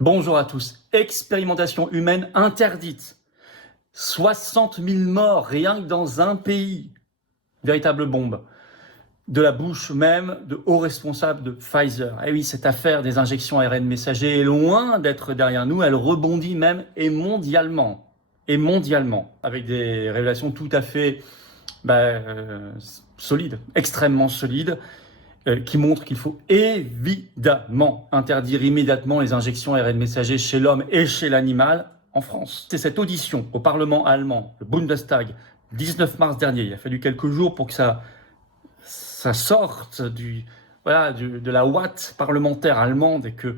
Bonjour à tous. Expérimentation humaine interdite. 60 000 morts rien que dans un pays. Véritable bombe. De la bouche même de hauts responsables de Pfizer. Et oui, cette affaire des injections ARN messager est loin d'être derrière nous. Elle rebondit même et mondialement. Avec des révélations tout à fait solides, extrêmement solides, qui montre qu'il faut évidemment interdire immédiatement les injections ARN messager chez l'homme et chez l'animal en France. C'est cette audition au Parlement allemand, le Bundestag, 19 mars dernier. Il a fallu quelques jours pour que ça sorte de la ouate parlementaire allemande et que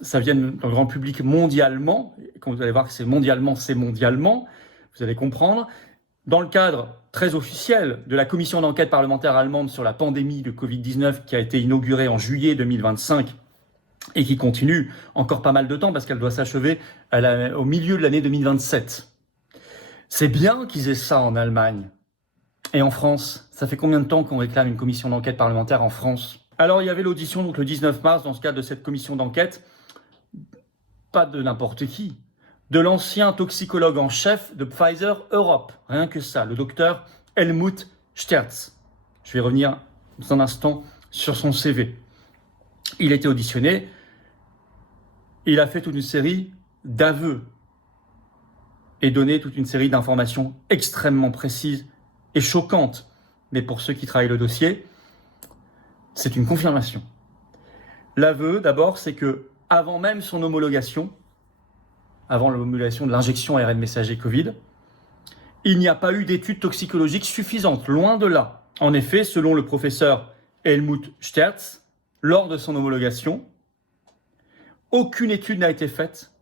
ça vienne dans le grand public mondialement. Et quand vous allez voir que c'est mondialement, vous allez comprendre. Dans le cadre très officiel de la commission d'enquête parlementaire allemande sur la pandémie de Covid-19 qui a été inaugurée en juillet 2025 et qui continue encore pas mal de temps parce qu'elle doit s'achever au milieu de l'année 2027. C'est bien qu'ils aient ça en Allemagne. Et en France, ça fait combien de temps qu'on réclame une commission d'enquête parlementaire en France? Alors il y avait l'audition donc le 19 mars dans ce cadre de cette commission d'enquête, pas de n'importe qui, de l'ancien toxicologue en chef de Pfizer Europe, rien que ça, le docteur Helmut Sterz. Je vais revenir dans un instant sur son CV. Il a été auditionné, il a fait toute une série d'aveux et donné toute une série d'informations extrêmement précises et choquantes. Mais pour ceux qui travaillent le dossier, c'est une confirmation. L'aveu, d'abord, c'est que avant même son homologation, avant l'homologation de l'injection ARN messager Covid, il n'y a pas eu d'études toxicologiques suffisantes, loin de là. En effet, selon le professeur Helmut Sterz, lors de son homologation, aucune étude n'a été faite,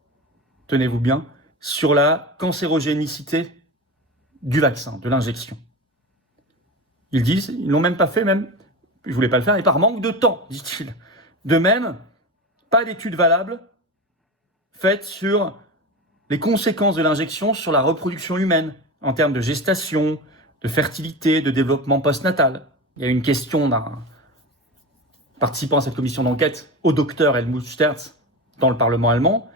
tenez-vous bien, sur la cancérogénicité du vaccin, de l'injection. Ils disent, ils l'ont même pas fait, ils ne voulaient pas le faire, et par manque de temps, dit-il. De même, pas d'études valables faites sur les conséquences de l'injection sur la reproduction humaine, en termes de gestation, de fertilité, de développement postnatal. Il y a une question d'un participant à cette commission d'enquête au docteur Helmut Sterz dans le Parlement allemand,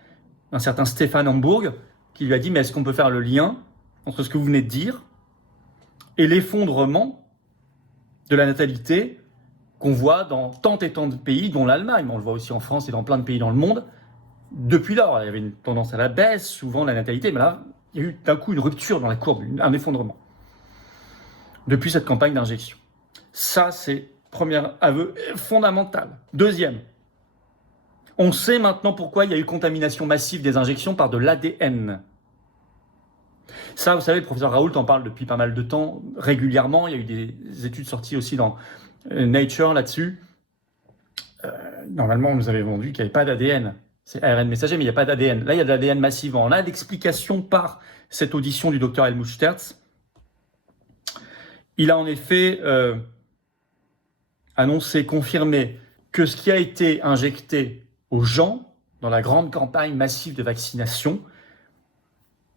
un certain Stefan Hamburg, qui lui a dit « Mais est-ce qu'on peut faire le lien entre ce que vous venez de dire et l'effondrement de la natalité qu'on voit dans tant et tant de pays, dont l'Allemagne, mais on le voit aussi en France et dans plein de pays dans le monde, depuis lors, il y avait une tendance à la baisse, souvent de la natalité, mais là, il y a eu d'un coup une rupture dans la courbe, un effondrement. Depuis cette campagne d'injection. Ça, c'est premier aveu fondamental. Deuxième, on sait maintenant pourquoi il y a eu contamination massive des injections par de l'ADN. Ça, vous savez, le professeur Raoult en parle depuis pas mal de temps, régulièrement. Il y a eu des études sorties aussi dans Nature là-dessus. Normalement, on nous avait vendu qu'il n'y avait pas d'ADN. C'est ARN messager, mais il n'y a pas d'ADN. Là, il y a de l'ADN massivement. On a l'explication par cette audition du docteur Helmut Sterz. Il a en effet annoncé, confirmé que ce qui a été injecté aux gens dans la grande campagne massive de vaccination,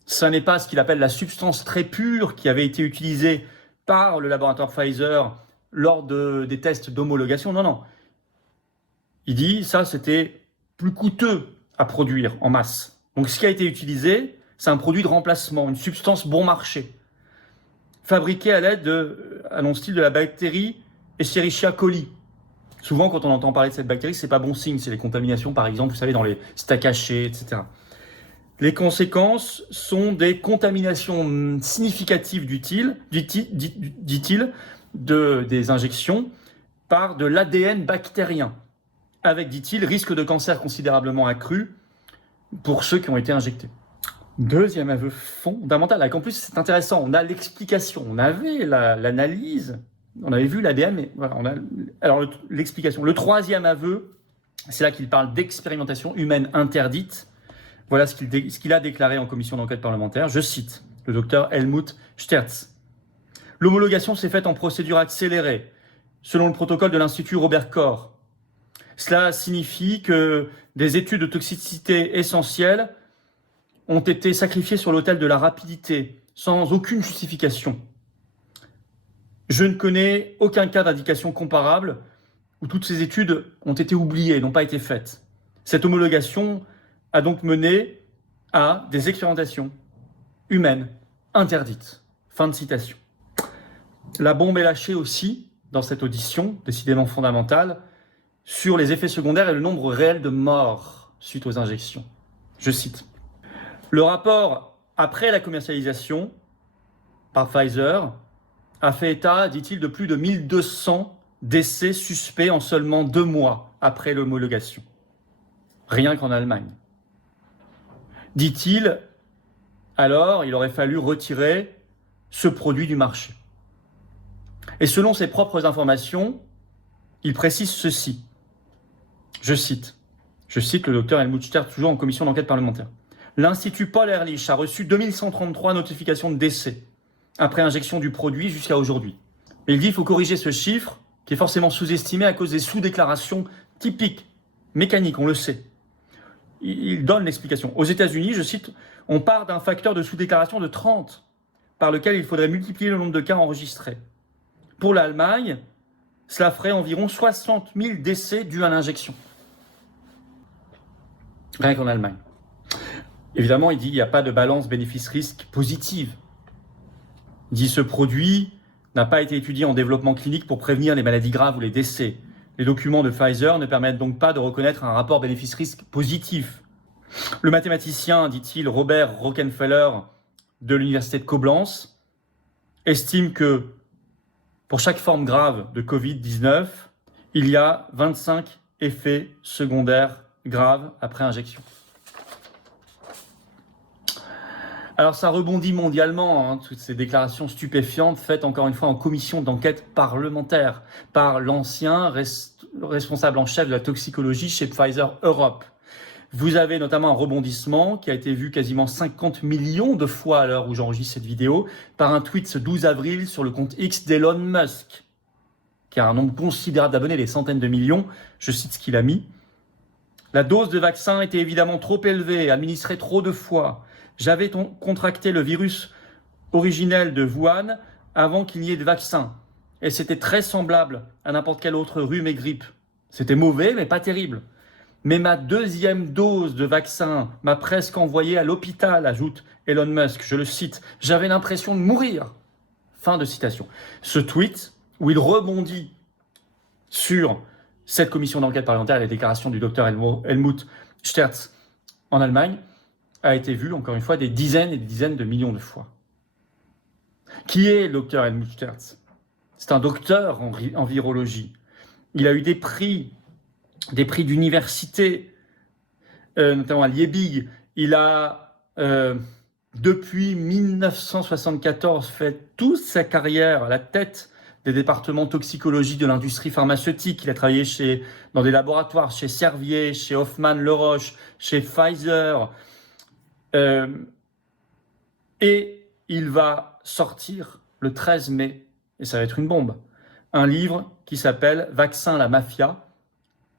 ça n'est pas ce qu'il appelle la substance très pure qui avait été utilisée par le laboratoire Pfizer lors des tests d'homologation. Non, non. Il dit ça, c'était plus coûteux à produire en masse. Donc ce qui a été utilisé, c'est un produit de remplacement, une substance bon marché, fabriquée à l'aide, annonce-t-il, de la bactérie Escherichia coli. Souvent, quand on entend parler de cette bactérie, c'est pas bon signe. C'est les contaminations, par exemple, vous savez, dans les steaks hachés, etc. Les conséquences sont des contaminations significatives, dit-il, des injections par de l'ADN bactérien, avec, dit-il, risque de cancer considérablement accru pour ceux qui ont été injectés. Deuxième aveu fondamental, avec en plus c'est intéressant, on a l'explication, on avait l'analyse, on avait vu l'ADN, mais voilà, alors l'explication. Le troisième aveu, c'est là qu'il parle d'expérimentation humaine interdite. Voilà ce qu'il a déclaré en commission d'enquête parlementaire. Je cite le docteur Helmut Sterz. L'homologation s'est faite en procédure accélérée, selon le protocole de l'Institut Robert Koch. Cela signifie que des études de toxicité essentielles ont été sacrifiées sur l'autel de la rapidité, sans aucune justification. Je ne connais aucun cas d'indication comparable où toutes ces études ont été oubliées, n'ont pas été faites. Cette homologation a donc mené à des expérimentations humaines interdites. Fin de citation. La bombe est lâchée aussi dans cette audition, décidément fondamentale, sur les effets secondaires et le nombre réel de morts suite aux injections. Je cite. Le rapport après la commercialisation par Pfizer a fait état, dit-il, de plus de 1200 décès suspects en seulement 2 mois après l'homologation. Rien qu'en Allemagne. Dit-il, alors il aurait fallu retirer ce produit du marché. Et selon ses propres informations, il précise ceci. Je cite le docteur Helmut Sterz, toujours en commission d'enquête parlementaire. L'Institut Paul Ehrlich a reçu 2133 notifications de décès après injection du produit jusqu'à aujourd'hui. Et il dit qu'il faut corriger ce chiffre, qui est forcément sous-estimé à cause des sous-déclarations typiques, mécaniques, on le sait. Il donne l'explication. Aux États-Unis, je cite, on part d'un facteur de sous-déclaration de 30, par lequel il faudrait multiplier le nombre de cas enregistrés. Pour l'Allemagne, cela ferait environ 60 000 décès dus à l'injection. Rien qu'en Allemagne. Évidemment, il dit qu'il n'y a pas de balance bénéfice-risque positive. Il dit ce produit n'a pas été étudié en développement clinique pour prévenir les maladies graves ou les décès. Les documents de Pfizer ne permettent donc pas de reconnaître un rapport bénéfice-risque positif. Le mathématicien, dit-il, Robert Rockefeller de l'université de Koblenz, estime que pour chaque forme grave de Covid-19, il y a 25 effets secondaires graves après injection. Alors ça rebondit mondialement, toutes ces déclarations stupéfiantes faites encore une fois en commission d'enquête parlementaire par l'ancien responsable en chef de la toxicologie chez Pfizer Europe. Vous avez notamment un rebondissement qui a été vu quasiment 50 millions de fois à l'heure où j'enregistre cette vidéo par un tweet ce 12 avril sur le compte X d'Elon Musk, qui a un nombre considérable d'abonnés, des centaines de millions. Je cite ce qu'il a mis. La dose de vaccin était évidemment trop élevée, administrée trop de fois. J'avais contracté le virus originel de Wuhan avant qu'il n'y ait de vaccin. Et c'était très semblable à n'importe quel autre rhume et grippe. C'était mauvais, mais pas terrible. Mais ma deuxième dose de vaccin m'a presque envoyé à l'hôpital, ajoute Elon Musk. Je le cite. J'avais l'impression de mourir. Fin de citation. Ce tweet, où il rebondit sur cette commission d'enquête parlementaire et les déclarations du docteur Helmut Sterz en Allemagne, a été vu, encore une fois, des dizaines et des dizaines de millions de fois. Qui est le docteur Helmut Sterz? C'est un docteur en virologie. Il a eu des prix d'université, notamment à Liebig. Il a, depuis 1974, fait toute sa carrière à la tête des départements toxicologie de l'industrie pharmaceutique. Il a travaillé dans des laboratoires, chez Servier, chez Hoffmann Le Roche, chez Pfizer. Et il va sortir le 13 mai, et ça va être une bombe, un livre qui s'appelle « Vaccin, la mafia »,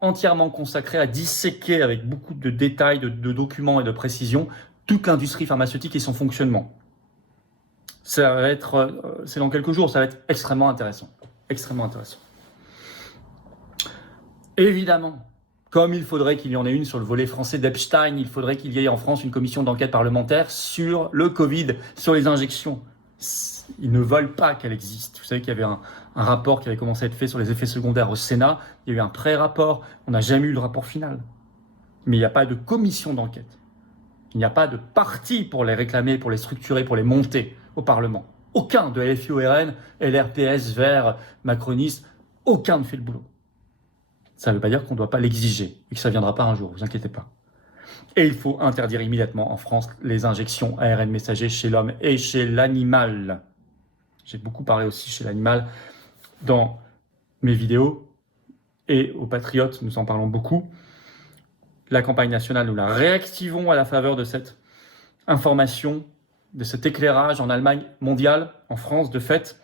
entièrement consacré à disséquer avec beaucoup de détails, de documents et de précisions, toute l'industrie pharmaceutique et son fonctionnement. C'est dans quelques jours, ça va être extrêmement intéressant. Extrêmement intéressant. Évidemment, comme il faudrait qu'il y en ait une sur le volet français d'Epstein, il faudrait qu'il y ait en France une commission d'enquête parlementaire sur le Covid, sur les injections. Ils ne veulent pas qu'elle existe. Vous savez qu'il y avait un rapport qui avait commencé à être fait sur les effets secondaires au Sénat. Il y a eu un pré-rapport. On n'a jamais eu le rapport final. Mais il n'y a pas de commission d'enquête. Il n'y a pas de parti pour les réclamer, pour les structurer, pour les monter au Parlement. Aucun de LFI, ORN, LRPS, Verts, macronistes, aucun ne fait le boulot. Ça ne veut pas dire qu'on ne doit pas l'exiger et que ça ne viendra pas un jour, vous inquiétez pas. Et il faut interdire immédiatement en France les injections ARN messager chez l'homme et chez l'animal. J'ai beaucoup parlé aussi chez l'animal dans mes vidéos et aux Patriotes, nous en parlons beaucoup. La campagne nationale, nous la réactivons à la faveur de cette information, de cet éclairage en Allemagne mondiale, en France de fait.